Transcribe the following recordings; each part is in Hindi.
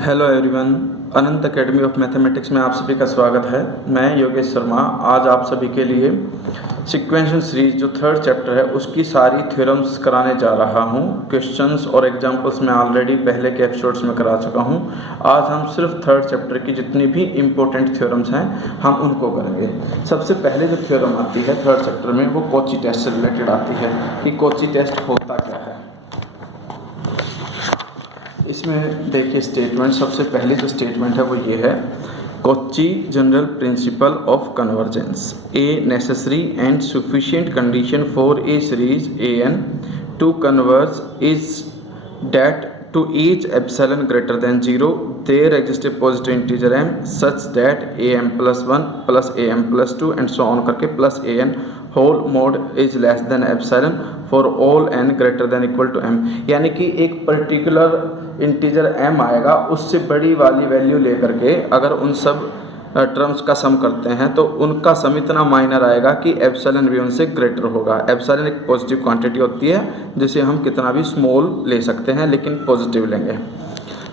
Hello everyone, Anant academy of mathematics में आप सभी का स्वागत है। मैं योगेश शर्मा आज आप सभी के लिए सीक्वेंशियल सीरीज जो थर्ड चैप्टर है उसकी सारी थ्योरम्स कराने जा रहा हूं। क्वेश्चंस और एग्जांपल्स मैं ऑलरेडी पहले के एपिसोड्स में करा चुका हूं। आज हम सिर्फ थर्ड चैप्टर की जितनी भी इम्पोर्टेंट थ्योरम्स हैं हम उनको करेंगे। सबसे पहले जो थ्योरम आती है थर्ड चैप्टर में वो कॉची टेस्ट से रिलेटेड आती है कि कॉची टेस्ट होता क्या है। इसमें देखिए स्टेटमेंट, सबसे पहले जो स्टेटमेंट है वो ये है, Cauchy general principle of convergence, a necessary and sufficient condition for a series A N to converge is that to each epsilon greater than 0 there exists a positive integer m such that am plus 1 plus am plus 2 and so on करके plus an whole mod is less than epsilon for all n greater than equal to m। यानी कि एक पर्टिकुलर इंटीजर m आएगा, उससे बड़ी वाली वैल्यू लेकर के अगर उन सब टर्म्स का सम करते हैं तो उनका सम इतना माइनर आएगा कि एप्सिलॉन भी उनसे ग्रेटर होगा। एप्सिलॉन एक पॉजिटिव क्वांटिटी होती है जिसे हम कितना भी स्मॉल ले सकते हैं लेकिन पॉजिटिव लेंगे।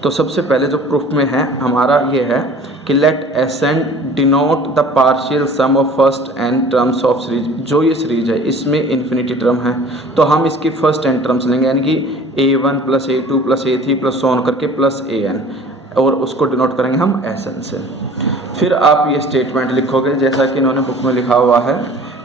तो सबसे पहले जो प्रूफ में है हमारा ये है कि let S N denote the partial sum of first N terms of series. जो ये सीरीज है इसमें इन्फिनिटी टर्म है तो हम इसकी फर्स्ट एन टर्म्स लेंगे, यानी कि a1 plus a2 plus a3 plus so on करके प्लस an, और उसको डिनोट करेंगे हम एस एन से। फिर आप ये स्टेटमेंट लिखोगे जैसा कि इन्होंने बुक में लिखा हुआ है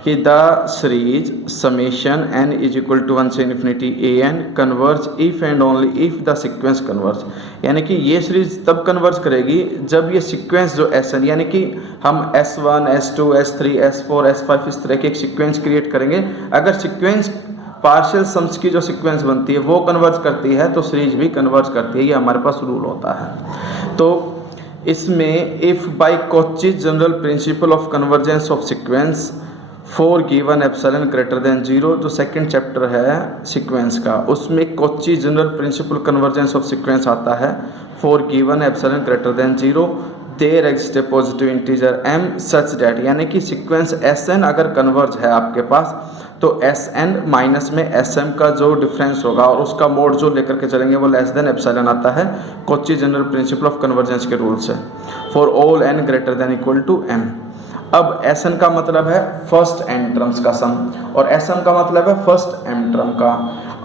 कि the series summation n is equal to 1 से infinity A N converge if and only if the sequence converge. यानी कि ये सीरीज तब कन्वर्ज करेगी जब ये सीक्वेंस जो एस एन, यानी कि हम S1 S2 S3 S4 S5 इस तरह के एक सीक्वेंस क्रिएट करेंगे, अगर सीक्वेंस पार्शियल सम्स की जो सीक्वेंस बनती है वो कन्वर्ज करती है तो सीरीज भी कन्वर्ज करती है। ये हमारे पास रूल होता है। तो इसमें if by Cauchy general principle of convergence of sequence for given epsilon greater than 0, जो सेकंड चैप्टर है सीक्वेंस का, उसमें Cauchy general principle convergence of sequence आता है for given epsilon greater than 0 there exist a positive integer m such that, यानी कि सीक्वेंस Sn अगर कन्वर्ज है आपके पास तो Sn माइनस में Sm का जो डिफरेंस होगा और उसका मोड जो लेकर के चलेंगे वो लेस देन एप्सिलॉन आता है Cauchy general principle of convergence के रूल से, for all n greater than equal to m। अब Sn का मतलब है फर्स्ट n टर्म्स का सम और Sm का मतलब है फर्स्ट m टर्म का।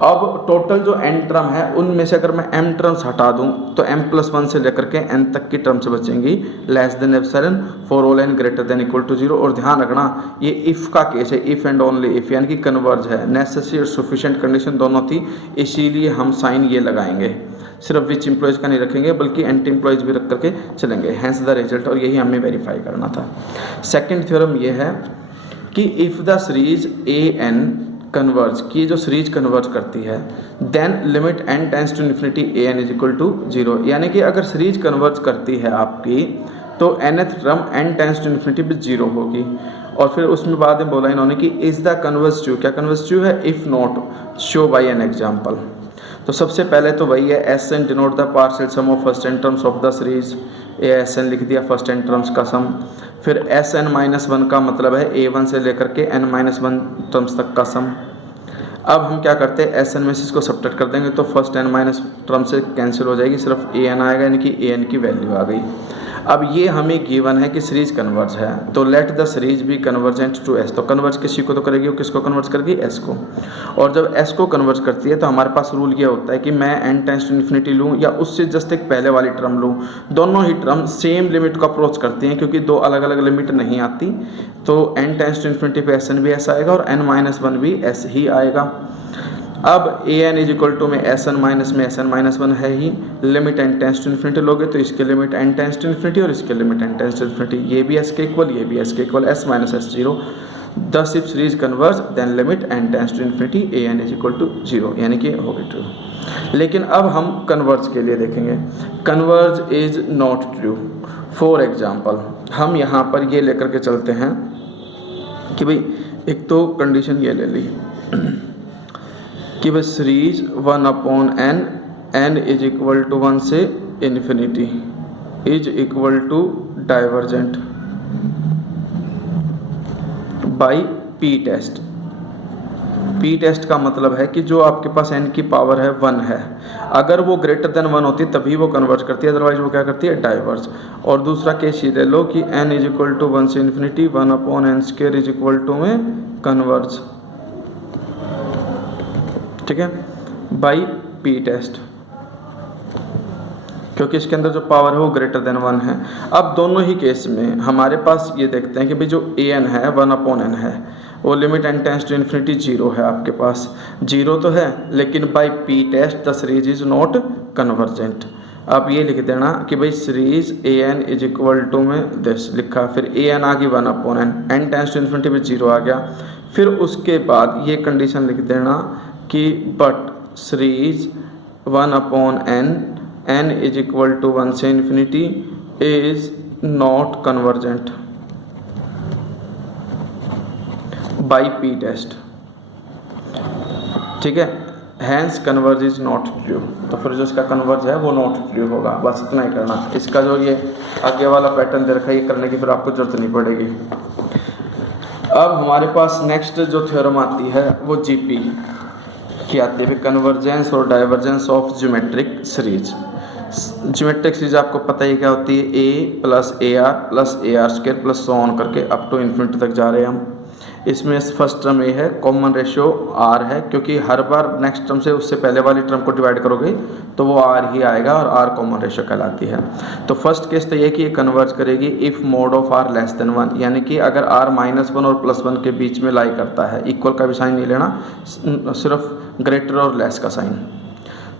अब टोटल जो n टर्म है उनमें से अगर मैं m टर्म्स हटा दूं तो m प्लस 1 से लेकर के n तक की टर्म्स बचेंगी less than epsilon for all n greater than equal to 0। और ध्यान रखना ये इफ़ का केस है, इफ़ एंड ओनली इफ़, यानी कि कन्वर्ज है। नेसेसरी और सफिशिएंट कंडीशन दोनों थी, इसीलिए हम साइन ये लगाएंगे। सिर्फ विच एम्प्लॉयज़ का नहीं रखेंगे बल्कि एंटी एम्प्लॉयज़ भी रख करके चलेंगे, हैंस द रिजल्ट, और यही हमें वेरीफाई करना था। सेकंड थ्योरम ये है कि if the series A N converge, की जो सीरीज कन्वर्ज करती है then limit n tends to infinity A N is equal to 0, यानी कि अगर सीरीज कन्वर्ज करती है आपकी तो nth term n tends to infinity भी 0 होगी। और फिर उसमें बाद में बोला इन्होंने कि इज़ द कन्वर्ज ट्रू, क्या कन्वर्ज ट्रू है, if not show by an example. तो सबसे पहले तो वही है S N denote the partial sum of first N terms of the series, A S N लिख दिया फर्स्ट एन टर्म्स का सम। फिर एस एन माइनस 1 का मतलब है A1 से लेकर के n माइनस 1 टर्म्स तक का सम। अब हम क्या करते हैं, एस एन में से इसको सब्ट्रैक्ट कर देंगे तो फर्स्ट n माइनस टर्म से कैंसिल हो जाएगी, सिर्फ ए एन आएगा, यानी कि ए एन की वैल्यू आ गई। अब ये हमें गिवन है कि सीरीज कन्वर्ज है तो let the series be convergent to S. तो कन्वर्ज किसी को तो करेगी, वो किसको कन्वर्ज करेगी, एस को। और जब एस को कन्वर्ज करती है तो हमारे पास रूल ये होता है कि मैं n टेंस टू इन्फिनिटी लूँ या उससे जस्ट एक पहले वाली टर्म लूँ, दोनों ही टर्म सेम लिमिट को अप्रोच करती हैं क्योंकि दो अलग अलग लिमिट नहीं आती। तो n टेंस टू इन्फिनिटी पे एस एन भी ऐसा आएगा और n माइनस 1 भी एस ही आएगा। अब A N is equal to में एस एन माइनस में एस एन माइनस 1 है ही, limit n tends to infinity लोगे तो इसके limit n tends to infinity और इसके limit n tends to infinity, ये भी s के इक्वल ये भी s के equal, s minus S 0। Thus if series converge then limit n tends to infinity A N is equal to 0, यानी कि हो गई ट्रू। लेकिन अब हम कन्वर्ज के लिए देखेंगे, converge is not true. For example हम यहाँ पर ये लेकर के चलते हैं कि भाई एक तो कंडीशन ये ले ली कि बस series 1/n n is equal to 1 से infinity is equal to divergent by P test. P test का मतलब है कि जो आपके पास n की पावर है 1 है, अगर वो ग्रेटर देन 1 होती है तभी वो कन्वर्ज करती है, अदरवाइज वो क्या करती है, डाइवर्ज। और दूसरा केस ये ले लो कि n इज इक्वल टू 1 से इन्फिनिटी 1 upon N square is equal to में कन्वर्ज, ठीक है, बाई पी टेस्ट, क्योंकि इसके अंदर जो पावर है वो ग्रेटर देन 1 है। अब दोनों ही केस में हमारे पास ये देखते हैं कि भाई जो ए एन है 1 अपॉन एन है, वो limit N tends to infinity 0 है, आपके पास 0 तो है, लेकिन by P test the series is not convergent. आप ये लिख देना कि भाई series A N is equal to में दिस लिखा, फिर ए एन आ गई 1 upon N, N tends to infinity में 0 आ गया, फिर उसके बाद ये कंडीशन लिख देना कि but series 1 upon N n is equal to 1 से infinity is not convergent by P test, ठीक है, hence converge is not true. तो फिर जो इसका कन्वर्ज है वो नॉट ट्रू होगा, बस इतना ही करना। इसका जो ये आगे वाला पैटर्न दे रखा है ये करने की फिर आपको जरूरत नहीं पड़ेगी। अब हमारे पास नेक्स्ट जो थ्योरम आती है वो जीपी की आती है, कन्वर्जेंस और divergence of geometric series. Geometric series आपको पता ही क्या होती है, a plus A R square plus so on करके अप टू इन्फिनिटी तक जा रहे हैं हम। इसमें फर्स्ट टर्म ए है, कॉमन रेशियो आर है, क्योंकि हर बार नेक्स्ट टर्म से उससे पहले वाली टर्म को डिवाइड करोगे तो वो आर ही आएगा और आर कॉमन रेशियो कहलाती है। तो फर्स्ट केस तो ये कि ये कन्वर्ज करेगी if mod of R less than 1, यानी कि अगर आर -1 और +1 के बीच में लाई करता है, इक्वल का भी साइन नहीं लेना, सिर्फ ग्रेटर और लेस का साइन,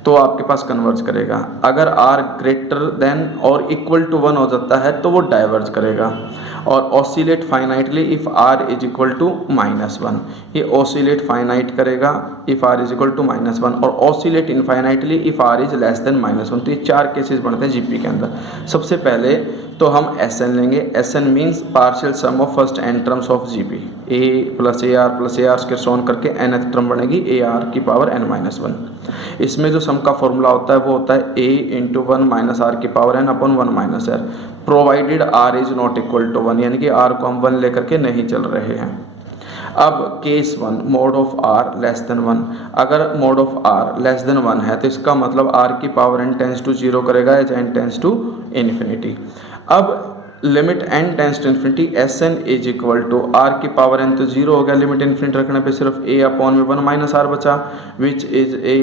तो आपके पास कन्वर्ज करेगा। अगर r ग्रेटर देन और इक्वल टू 1 हो जाता है तो वो डाइवर्ज करेगा। और oscillate finitely if r is equal to -1, ये ऑसिलेट फाइनाइट करेगा if r is equal to -1, और oscillate infinitely if r is less than -1। तो ये 4 केसेस बनते हैं जीपी के अंदर। सबसे पहले तो हम SN लेंगे, SN means partial sum of first n terms of GP, a plus A R square so on करके nth टर्म बनेगी AR की पावर n-1। इसमें जो सम का फॉर्मूला होता है वो होता है a इंटू 1 माइनस आर की power n upon 1 minus R, provided r is not equal to 1, यानी कि r को हम 1 लेकर के नहीं चल रहे हैं। अब case 1 mode of r less than 1, अगर mode of r less than 1 है तो इसका मतलब r की पावर n टेंस टू 0 करेगा as n tends to infinity. अब limit n tends to infinity Sn is equal to r की पावर n तो 0 हो गया, लिमिट इन्फिनिटी रखने पे सिर्फ a अपॉन में 1 माइनस r बचा, विच is a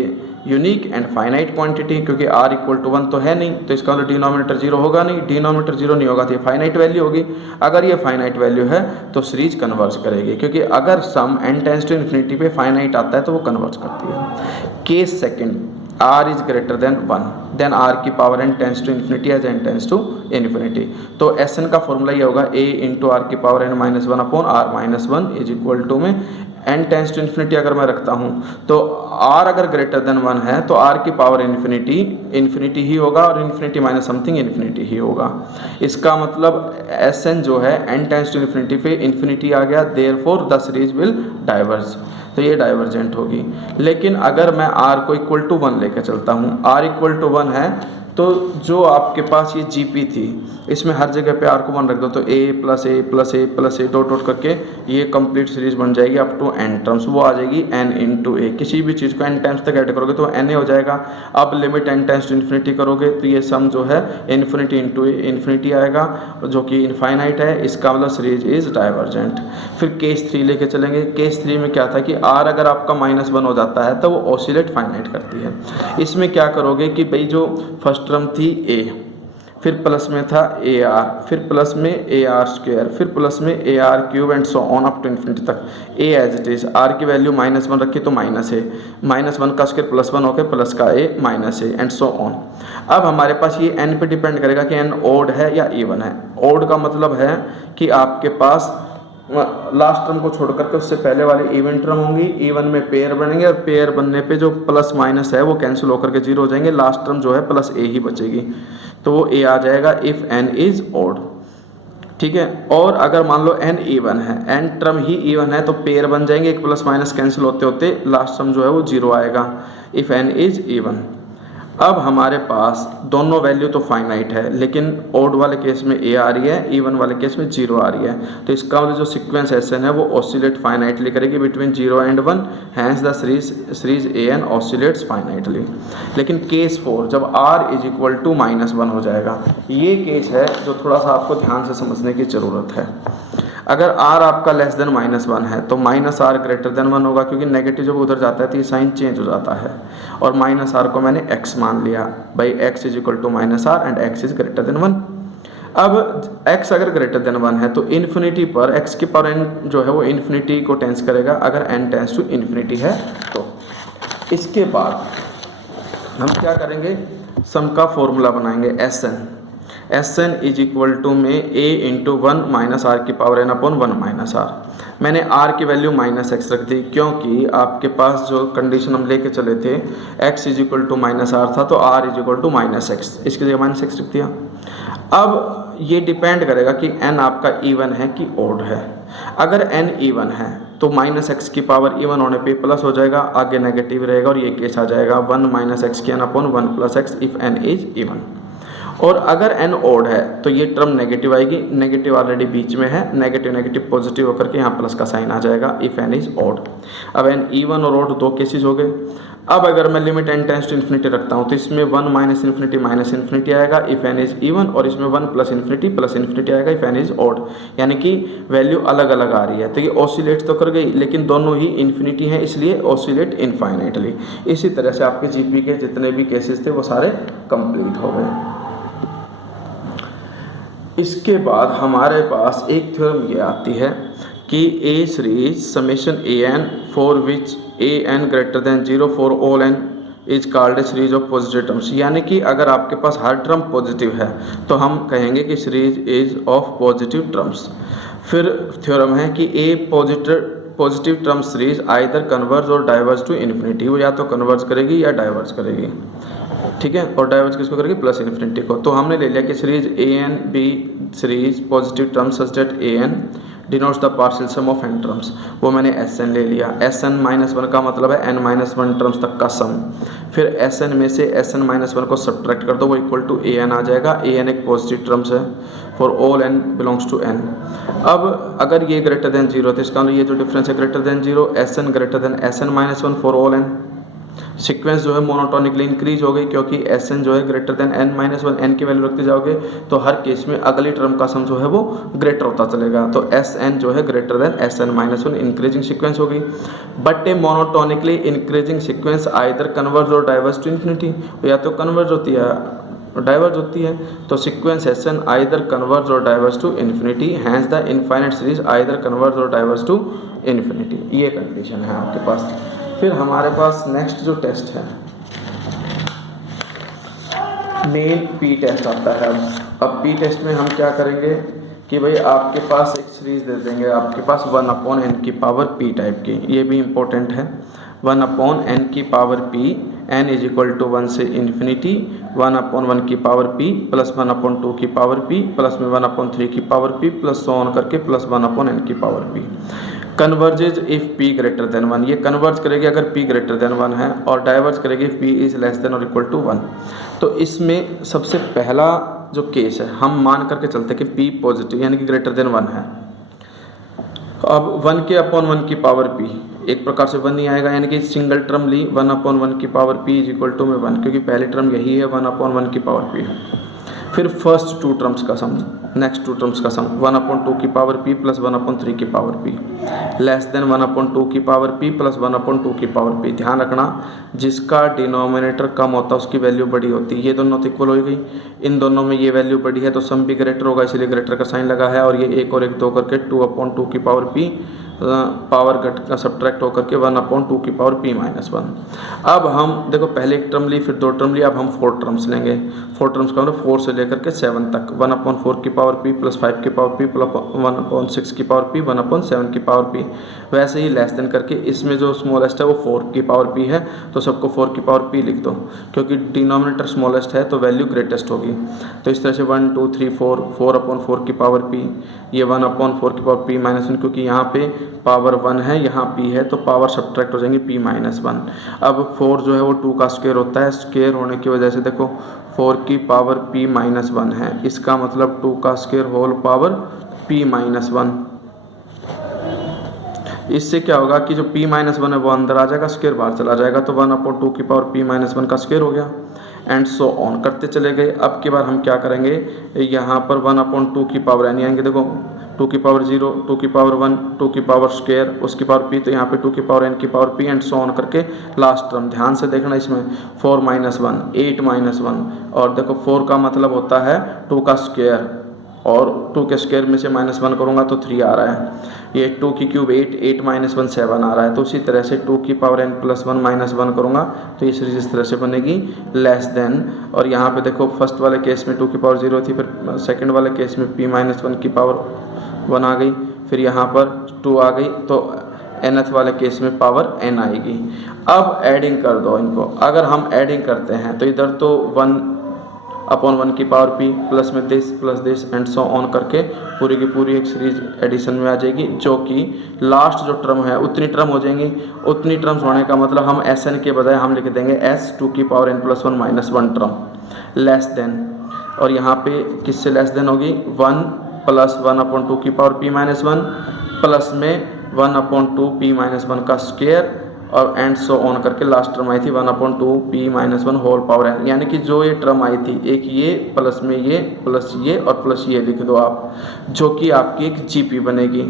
unique and finite quantity, क्योंकि r इक्वल टू 1 तो है नहीं, तो इसका मतलब डिनोमिनेटर 0 होगा नहीं, डिनोमिनेटर 0 नहीं होगा तो ये फाइनाइट वैल्यू होगी। अगर ये फाइनाइट वैल्यू है तो सीरीज कन्वर्ज करेगी, क्योंकि अगर sum n tends to infinity पे फाइनाइट आता है तो वो कन्वर्ज करती है। Case second, r is greater than 1, then r की power n tends to infinity as n tends to infinity. तो Sn का फॉर्मूला ये होगा a इंटू आर की power n-1 upon r-1 is equal to में n टेंस टू इन्फिनिटी अगर मैं रखता हूँ तो r अगर ग्रेटर देन 1 है तो r की पावर इन्फिनिटी ही होगा, और इन्फिनिटी माइनस समथिंग इन्फिनिटी ही होगा। इसका मतलब Sn जो है n टेंस टू इन्फिनिटी पे इन्फिनिटी आ गया, therefore the series will diverge, तो ये डाइवर्जेंट होगी। लेकिन अगर मैं r को इक्वल टू 1 लेकर चलता हूँ, r इक्वल टू 1 है तो जो आपके पास ये जीपी थी इसमें हर जगह पे r को 1 रख दो, तो a plus A plus A plus A dot dot करके ये कंप्लीट सीरीज बन जाएगी अप टू n टर्म्स, वो आ जाएगी n इंटू ए। किसी भी चीज़ को n टाइम्स तक ऐड करोगे तो n ए हो जाएगा। अब limit n times to infinity करोगे तो ये सम जो है इन्फिनिटी इंटू ए इन्फिनिटी आएगा, जो कि इनफाइनाइट है, इसका मतलब सीरीज इज डाइवर्जेंट। फिर केस 3 लेके चलेंगे। केस 3 में क्या था कि r अगर आपका -1 हो जाता है तो वो ऑसिलेट फाइनाइट करती है। इसमें क्या करोगे कि भाई जो फर्स्ट टर्म थी a, फिर प्लस में था ए आर, फिर प्लस में ए आर स्क्वायर, फिर प्लस में A R cube and so on up to infinity तक। A as it is, R की वैल्यू -1 रखी तो माइनस ए, -1 का स्क्वायर +1 होकर प्लस का A minus A and so on. अब हमारे पास ये n पे डिपेंड करेगा कि n ओड है या इवन है। ओड का मतलब है कि आपके पास लास्ट टर्म को छोड़ करके उससे पहले वाले इवन टर्म होंगी, इवन में पेयर बनेंगे, और पेयर बनने पे जो प्लस माइनस है वो कैंसिल होकर के 0 हो जाएंगे, लास्ट टर्म जो है प्लस ए ही बचेगी, तो वो ए आ जाएगा इफ़ n इज ओड। ठीक है, और अगर मान लो n इवन है, n टर्म ही इवन है तो पेयर बन जाएंगे, एक प्लस माइनस कैंसिल होते होते लास्ट टर्म जो है वो 0 आएगा इफ़ n इज इवन। अब हमारे पास दोनों वैल्यू तो फाइनाइट है, लेकिन ओड वाले केस में ए आ रही है, इवन वाले केस में 0 आ रही है। तो इसका जो सीक्वेंस एसन है वो ऑसिलेट फाइनाइटली करेगी between 0 and 1, hence the series A N oscillates finitely. लेकिन केस 4 जब r इज इक्वल टू -1 हो जाएगा, ये केस है जो थोड़ा सा आपको ध्यान से समझने की ज़रूरत है। अगर r आपका लेस देन -1 है तो -r ग्रेटर देन 1 होगा, क्योंकि नेगेटिव जब उधर जाता है तो ये साइन चेंज हो जाता है। और -r को मैंने x मान लिया, by x is equal to -r and x is greater than 1। अब x अगर ग्रेटर देन 1 है तो इन्फिनिटी पर x की पावर n जो है वो इन्फिनिटी को टेंस करेगा, अगर n टेंस टू इन्फिनिटी है तो। इसके बाद हम क्या करेंगे, सम का फॉर्मूला बनाएंगे Sn इज इक्वल टू में a इंटू 1 माइनस आर की power n upon 1 minus R. मैंने r की वैल्यू -x रख दी, क्योंकि आपके पास जो कंडीशन हम लेके चले थे x is equal to -r था, तो r is equal to -x, इसकी जगह -x रख दिया। अब ये डिपेंड करेगा कि n आपका इवन है कि ओड है। अगर n इवन है तो -x की पावर इवन होने पे प्लस हो जाएगा, आगे नेगेटिव रहेगा और ये केस आ जाएगा 1 - x की n upon 1 plus x if n is even. और अगर n ओड है तो ये टर्म नेगेटिव आएगी, नेगेटिव ऑलरेडी बीच में है, नेगेटिव नेगेटिव पॉजिटिव होकर के यहाँ प्लस का साइन आ जाएगा इफ n इज ओड। अब n इवन और ओड दो केसेस हो गए। अब अगर मैं limit n tends to infinity रखता हूँ तो इसमें 1 माइनस इन्फिनिटी आएगा इफ n इज इवन, और इसमें 1 प्लस इन्फिनिटी आएगा इफ n इज ओड, यानी कि वैल्यू अलग अलग आ रही है। तो ये ऑसिलेट तो कर गई, लेकिन दोनों ही इन्फिनिटी हैं, इसलिए ऑसिलेट इनफाइनाइटली। इसी तरह से आपके जीपी के जितने भी केसेस थे वो सारे कंप्लीट हो गए। इसके बाद हमारे पास एक थ्योरम ये आती है कि a series summation A N for which A N greater than 0 for all N is called a series of positive terms. यानी कि अगर आपके पास हर टर्म पॉजिटिव है तो हम कहेंगे कि series is of positive terms. फिर थ्योरम है कि a positive term series either converge और डाइवर्ज टू इन्फिनिटी, वो या तो कन्वर्ज करेगी या डाइवर्ज करेगी, ठीक है। और डाइवर्ज किसको करेगी, प्लस इन्फिनिटी को। तो हमने ले लिया कि series A n be series positive terms such that a n denotes the partial sum of n terms, वो मैंने Sn ले लिया। Sn -1 का मतलब है n-1 टर्म्स तक का सम। फिर Sn में से Sn -1 को सब्ट्रैक्ट कर दो, वो इक्वल टू an आ जाएगा। an एक पॉजिटिव टर्म्स है for all n belongs to n। अब अगर ये ग्रेटर देन 0 तो इसका ये जो डिफरेंस है greater than 0, Sn greater than Sn -1 for all n। Sequence जो है मोनोटोनिकली इंक्रीज हो गई, क्योंकि Sn जो है ग्रेटर देन n-1, n की वैल्यू रखते जाओगे तो हर केस में अगली टर्म का सम जो है वो ग्रेटर होता चलेगा। तो Sn जो है greater than Sn-1 increasing sequence हो गई। But a monotonically increasing sequence either converge और डाइवर्ज टू इन्फिनिटी, या तो कन्वर्ज होती है डाइवर्ज होती है। तो सीक्वेंस Sn आइदर कन्वर्ज और diverge to infinity, hence the infinite series either converge और डाइवर्ज टू इन्फिनिटी। ये कंडीशन है आपके पास। फिर हमारे पास नेक्स्ट जो टेस्ट है मेन पी टेस्ट आता है। अब पी टेस्ट में हम क्या करेंगे कि भाई आपके पास एक सीरीज दे देंगे, आपके पास 1/n की पावर p टाइप की, ये भी इम्पोर्टेंट है। 1/n की power p, n is equal to 1 से इन्फिनिटी, 1/1 की पावर p प्लस 1/2 की पावर p प्लस में 1/3 की power p plus so on करके प्लस 1/n की power p। Converges if p greater than 1, ये कन्वर्ज करेगी अगर p ग्रेटर देन 1 है, और डाइवर्ज करेगी if p is less then और इक्वल टू 1। तो इसमें सबसे पहला जो केस है हम मान करके चलते हैं कि p पॉजिटिव यानी कि ग्रेटर देन 1 है। अब 1 के अपॉन 1 की पावर p एक प्रकार से 1 नहीं आएगा, यानी कि सिंगल टर्म ली 1/1 की power p is equal to में 1, क्योंकि पहली टर्म यही है 1/1 की पावर p। फिर फर्स्ट टू टर्म्स का सम, नेक्स्ट टू टर्म्स का सम 1/2 की पावर p प्लस 1/3 की पावर p लेस देन 1/2 की पावर p प्लस 1/2 की पावर p। ध्यान रखना जिसका डिनोमिनेटर कम होता है उसकी वैल्यू बड़ी होती है। ये दोनों तो इक्वल हो गई, इन दोनों में ये वैल्यू बड़ी है तो सम भी ग्रेटर होगा, इसलिए ग्रेटर का साइन लगा है। और ये 1 और 1 2 करके 2/2 की पावर p पावर घट का सब्ट्रैक्ट होकर के 1/2 की पावर p-1। अब हम देखो पहले एक टर्म ली फिर 2 टर्म ली, अब हम 4 टर्म्स लेंगे। 4 टर्म्स का मतलब 4 से लेकर के 7 तक, 1/4 की पावर p प्लस 5 की पावर p प्लस 1/6 की पावर p 1/7 की पावर p। वैसे ही लेस देन करके इसमें जो स्मॉलेस्ट है वो 4 की पावर p है, तो सबको 4 की पावर p लिख दो, क्योंकि डिनोमिनेटर स्मॉलेस्ट है तो वैल्यू ग्रेटेस्ट होगी। तो इस तरह से 1 2 3 4 4/4 की पावर p, ये 1/4 की पावर p-1, क्योंकि यहाँ पे पावर 1 है, यहाँ p है, तो पावर सब्ट्रैक्ट हो जाएंगी p माइनस 1। अब 4 जो है वो 2 का स्क्वायर होता है, स्क्वायर होने की वजह से देखो 4 की पावर p माइनस 1 है, इसका मतलब 2 का square whole power p minus 1। इससे क्या होगा कि जो p माइनस 1 है वो अंदर आ जाएगा, स्क्वायर बाहर चला जाएगा, तो 1/2 की पावर p माइनस 1 का स्क्वायर हो गया, एंड सो ऑन करते चले गए। अब की बार हम क्या करेंगे, यहाँ पर 1/2 की पावर n आएंगे, देखो 2 की पावर 0, 2 की पावर 1, 2 की पावर स्क्वायर, उसकी पावर p, तो यहाँ पे 2 की पावर n की power p, and so on करके लास्ट टर्म। ध्यान से देखना इसमें 4 माइनस 1 8 माइनस 1, और देखो 4 का मतलब होता है 2 का स्क्वायर, और 2 के स्क्वायर में से -1 करूँगा तो 3 आ रहा है, ये 2 की क्यूब 8, 8 माइनस 1 7 आ रहा है। तो उसी तरह से 2 की पावर n प्लस 1 माइनस 1 करूँगा तो ये सीरीज इस तरह से बनेगी लेस देन, और यहाँ पे देखो फर्स्ट वाले केस में 2 की पावर 0 थी, फिर सेकंड वाले केस में p माइनस 1 की पावर 1 आ गई, फिर यहाँ पर 2 आ गई, तो nth वाले केस में पावर n आएगी। अब एडिंग कर दो इनको, अगर हम एडिंग करते हैं तो इधर तो 1/1 की power p plus this and so on करके पूरी की पूरी एक सीरीज एडिशन में आ जाएगी, जो कि लास्ट जो टर्म है उतनी टर्म हो जाएंगी। उतनी टर्म्स होने का मतलब हम Sn के बजाय हम लिख देंगे S2 की power n plus 1 minus 1 term less than, और यहाँ पे किससे लेस देन होगी, 1 प्लस 1/2 की पावर p माइनस 1 प्लस में 1/2 p माइनस 1 का स्क्वायर, और एंड सो ऑन करके लास्ट टर्म आई थी 1/2 p minus 1 whole power n, यानी कि जो ये टर्म आई थी एक ये प्लस में ये प्लस ये और प्लस ये लिख दो आप, जो कि आपकी एक जीपी बनेगी।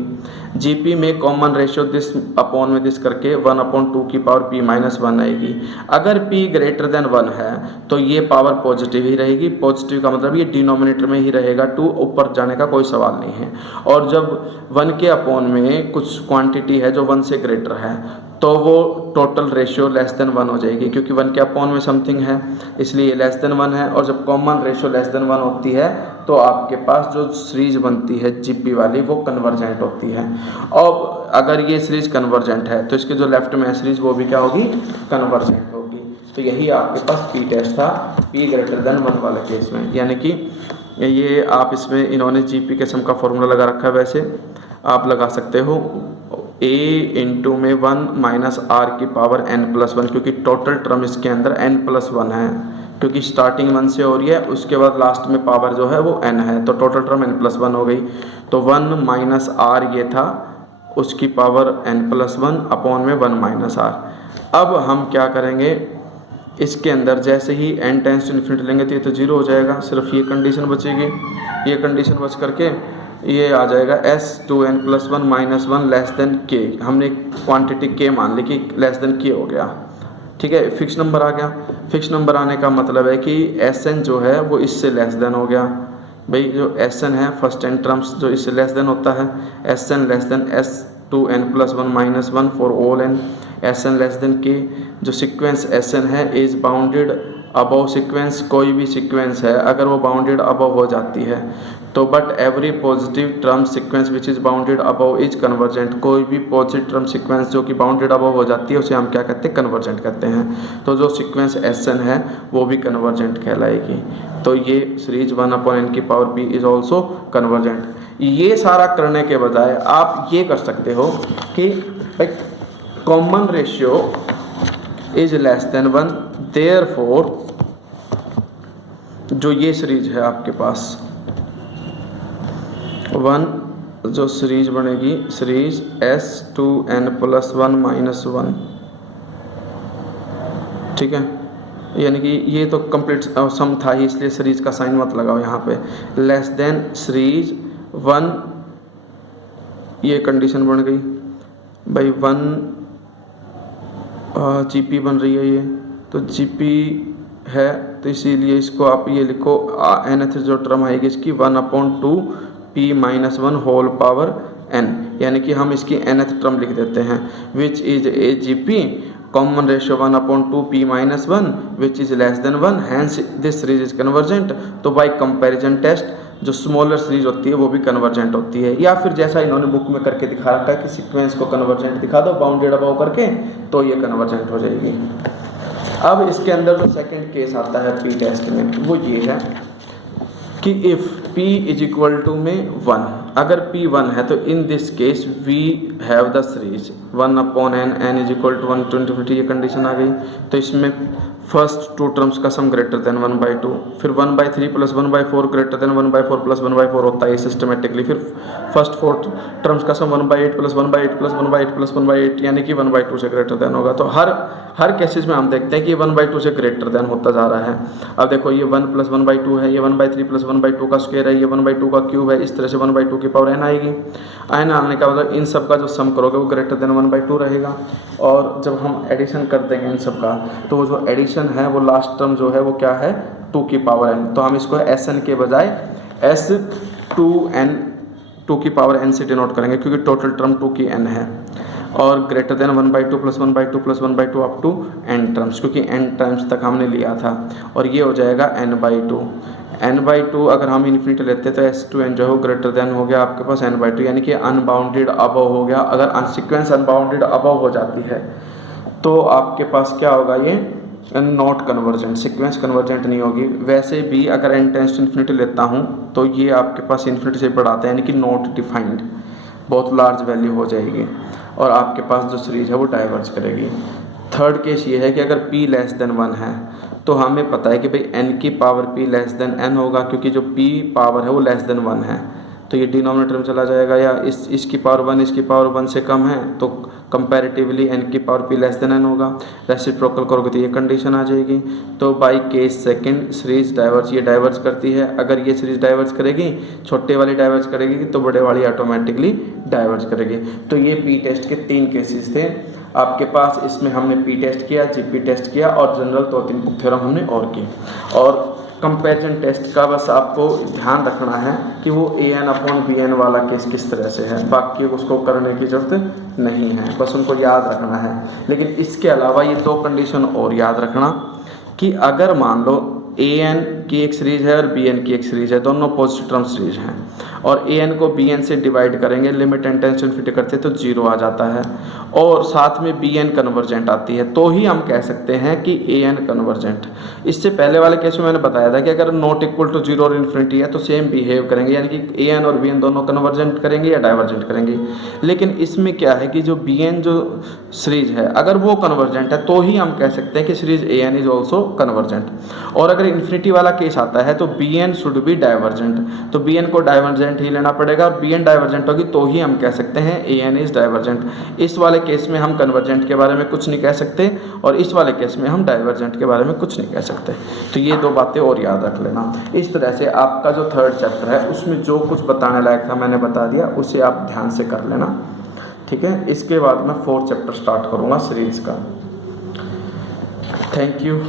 जीपी में कॉमन रेशियो दिस अपॉन में दिस करके 1/2 की पावर p माइनस 1 आएगी। अगर p ग्रेटर देन 1 है तो ये पावर पॉजिटिव ही रहेगी, पॉजिटिव का मतलब ये डिनोमिनेटर में ही रहेगा, 2 ऊपर जाने का कोई सवाल नहीं है। और जब 1 के अपॉन में कुछ क्वांटिटी है जो 1 से ग्रेटर है तो वो टोटल रेशियो लेस देन 1 हो जाएगी, क्योंकि 1 के अपॉन में समथिंग है इसलिए लेस देन 1 है। और जब कॉमन रेशियो लेस देन 1 होती है तो आपके पास जो सीरीज बनती है जीपी वाली वो कन्वर्जेंट होती है। और अगर ये सीरीज कन्वर्जेंट है तो इसके जो लेफ्ट में है सीरीज वो भी क्या होगी, कन्वर्जेंट होगी। तो यही आपके पास पी टेस्ट था p ग्रेटर देन 1 वाले केस में, यानी कि ये आप इसमें इन्होंने जीपी के सम का फॉर्मूला लगा रखा है, वैसे आप लगा सकते हो a इंटू में 1 माइनस r की पावर n प्लस 1, क्योंकि टोटल टर्म इसके अंदर n प्लस 1 है, क्योंकि स्टार्टिंग 1 से हो रही है, उसके बाद लास्ट में पावर जो है वो n है, तो टोटल टर्म n प्लस 1 हो गई। तो 1 माइनस r ये था, उसकी पावर n प्लस 1 अपॉन में 1 माइनस r। अब हम क्या करेंगे, इसके अंदर जैसे ही n टेंस टू इन्फिनिटी लेंगे तो ये तो 0 हो जाएगा, सिर्फ ये कंडीशन बचेगी, ये कंडीशन बच करके ये आ जाएगा S2n plus 1 minus 1 less than k। हमने क्वांटिटी k मान ली कि लेस देन k हो गया, ठीक है, फिक्स नंबर आ गया। फिक्स नंबर आने का मतलब है कि Sn जो है वो इससे लेस देन हो गया। भाई जो Sn है फर्स्ट n टर्म्स जो इससे लेस देन होता है, Sn less than S2n plus 1 minus 1 for all n, Sn less than k। जो सीक्वेंस Sn है इज बाउंडेड अबव सीक्वेंस, कोई भी सीक्वेंस है अगर वो बाउंडेड अबव हो जाती है तो but every positive term sequence which is bounded above is convergent, कोई भी पॉजिटिव टर्म सीक्वेंस जो कि बाउंडेड अबव हो जाती है उसे हम क्या कहते हैं, कन्वर्जेंट कहते हैं। तो जो सीक्वेंस Sn है वो भी कन्वर्जेंट कहलाएगी। तो ये सीरीज 1/n की power p is also convergent. ये सारा करने के बजाय आप ये कर सकते हो कि common ratio is less than 1, therefore जो ये सीरीज है आपके पास 1, जो सीरीज बनेगी सीरीज S2n प्लस 1 माइनस 1, ठीक है, यानी कि ये तो कंप्लीट सम था ही इसलिए सीरीज का साइन मत लगाओ यहाँ पे, लेस देन सीरीज 1, ये कंडीशन बन गई भाई 1 जीपी बन रही है, ये तो जीपी है तो इसीलिए इसको आप ये लिखो nth जो टर्म आएगी इसकी 1/2 p minus 1 whole power n, यानी कि हम इसकी nth टर्म लिख देते हैं which is a G P common ratio 1/2 p minus 1 which is less than 1, hence this series is convergent. तो बाय कंपैरिजन टेस्ट जो स्मॉलर सीरीज होती है वो भी कन्वर्जेंट होती है, या फिर जैसा इन्होंने बुक में करके दिखा रखा है कि सीक्वेंस को कन्वर्जेंट दिखा दो बाउंडेड अबव करके तो ये कन्वर्जेंट हो जाएगी। अब इसके अंदर जो सेकंड केस आता है पी टेस्ट में वो ये है कि if p is equal to में 1, अगर p 1 है तो in this case we have the series 1/n, n is equal to 1 to ∞, ये कंडीशन आ गई। तो इसमें फर्स्ट टू टर्म्स का सम ग्रेटर देन 1/2, फिर 1/3 प्लस 1/4 ग्रेटर देन 1/4 प्लस 1/4 होता है सिस्टमेटिकली। फिर फर्स्ट फोर टर्म्स का सम 1/8 प्लस 1/8 प्लस 1/8 प्लस 1/8 यानी कि 1/2 से ग्रेटर देन होगा। तो हर केसेस में हम देखते हैं कि ये 1/2 से ग्रेटर देन होता जा रहा है। अब देखो ये 1 प्लस 1/2 है, ये 1/3 प्लस 1/2 का स्क्वायर है, ये 1/2 का क्यूब है, इस तरह से 1/2 की पावर n आएगी। n आने का मतलब इन सब का जो सम करोगे वो ग्रेटर देन 1/2 रहेगा। और जब हम एडिशन कर देंगे इन सब का तो वो जो एडिशन है वो लास्ट टर्म जो है वो क्या है 2 की पावर n। तो हम इसको Sn के बजाय S2n 2 की पावर n से डिनोट करेंगे क्योंकि टोटल टर्म 2 की n है। और greater than 1/2 plus 1/2 plus 1/2 up to n terms, क्योंकि n टर्म्स तक हमने लिया था। और ये हो जाएगा n/2। n/2 अगर हम इन्फिनिटी लेते हैं तो S2n जो है वो ग्रेटर देन हो गया आपके पास n/2, यानी कि अनबाउंडेड अबव हो गया। अगर सीक्वेंस अनबाउंडेड अबव हो जाती है तो आपके पास क्या होगा, ये नॉट कन्वर्जेंट, सीक्वेंस कन्वर्जेंट नहीं होगी। वैसे भी अगर n टेंड्स टू इन्फिनिटी लेता हूँ तो ये आपके पास इन्फिनिटी से बढ़ाता है, यानी कि नॉट डिफाइंड, बहुत लार्ज वैल्यू हो जाएगी और आपके पास जो सीरीज है वो डाइवर्ज करेगी। थर्ड केस ये है कि अगर p लेस देन 1 है तो हमें पता है कि भाई n की power p less than n होगा, क्योंकि जो p पावर है वो लेस देन 1 है तो ये डिनोमिनेटर में चला जाएगा, या इसकी पावर 1 इसकी पावर 1 से कम है तो कंपैरेटिवली n की power p less than n होगा। रेसिप्रोकल करोगे तो ये कंडीशन आ जाएगी। तो by case second series diverge, ये डाइवर्ज करती है। अगर ये सीरीज डाइवर्ज करेगी, छोटे वाली डाइवर्ज करेगी तो बड़े वाली ऑटोमेटिकली डाइवर्ज करेगी। तो ये पी टेस्ट के 3 केसेस थे आपके पास। इसमें हमने पी टेस्ट किया, जीपी टेस्ट किया और जनरल 2-3 बुक थ्योरम हमने और की। और कंपैरिजन टेस्ट का बस आपको ध्यान रखना है कि वो an/bn वाला केस किस तरह से है, बाकी उसको करने की ज़रूरत नहीं है, बस उनको याद रखना है। लेकिन इसके अलावा ये 2 कंडीशन और याद रखना कि अगर मान लो an की एक सीरीज़ है और bn की एक सीरीज़ है, दोनों पॉजिटिव टर्म सीरीज हैं और an को bn से डिवाइड करेंगे, limit n tends to infinity करते हैं तो 0 आ जाता है और साथ में bn कन्वर्जेंट आती है, तो ही हम कह सकते हैं कि an कन्वर्जेंट। इससे पहले वाले केस में मैंने बताया था कि अगर नॉट इक्वल टू 0 और इन्फिनिटी है तो सेम बिहेव करेंगे, यानी कि an और bn दोनों कन्वर्जेंट करेंगे या डाइवर्जेंट करेंगे। लेकिन इसमें क्या है कि जो bn जो सीरीज है अगर वो कन्वर्जेंट है तो ही हम कह सकते हैं कि series an is also convergent. और अगर इन्फिनिटी वाला केस आता है तो bn शुड बी डाइवर्जेंट, तो bn को डाइवर्जेंट ही लेना पड़ेगा और bn डाइवर्जेंट होगी तो ही हम कह सकते हैं an इज डाइवर्जेंट। इस वाले केस में हम कन्वर्जेंट के बारे में कुछ नहीं कह सकते और इस वाले केस में हम डाइवर्जेंट के बारे में कुछ नहीं कह सकते। तो ये 2 बातें और याद रख लेना। इस तरह से आपका जो 3rd चैप्टर है उसमें जो कुछ बताने लायक था मैंने बता दिया, उसे आप ध्यान से कर लेना, ठीक है। इसके बाद मैं 4th चैप्टर स्टार्ट करूँगा सीरीज का। Thank you.